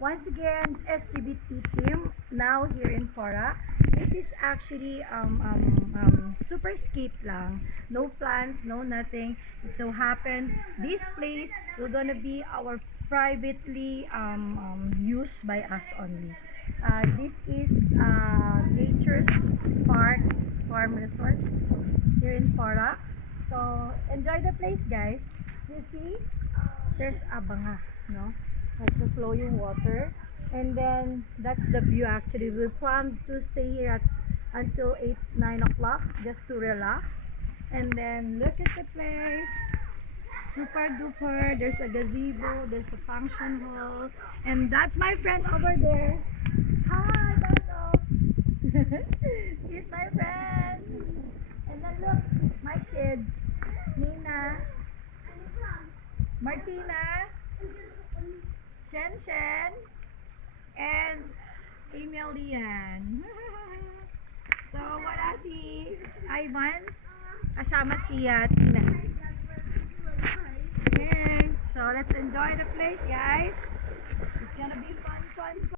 Once again, SGBT team now here in Cora. This is actually super skate lang. No plans, no nothing. It so happened this place will gonna be our privately used by us only. This is Nature's Park Farm Resort here in Cora. So enjoy the place, guys. You see, there's abanga, no? Like the flowing water, and then that's the view. Actually, we plan to stay here until 8, 9 o'clock just to relax, and then look at the place. Super duper. There's a gazebo. There's a function hall, and that's my friend over there. Hi, Dodo. He's my friend. And then look, my kids, Nina, Martina, Shen Shen, and Emilian. So, wala si Ivan, kasama si Tina. Okay, so let's enjoy the place, guys. It's gonna be fun, fun, fun.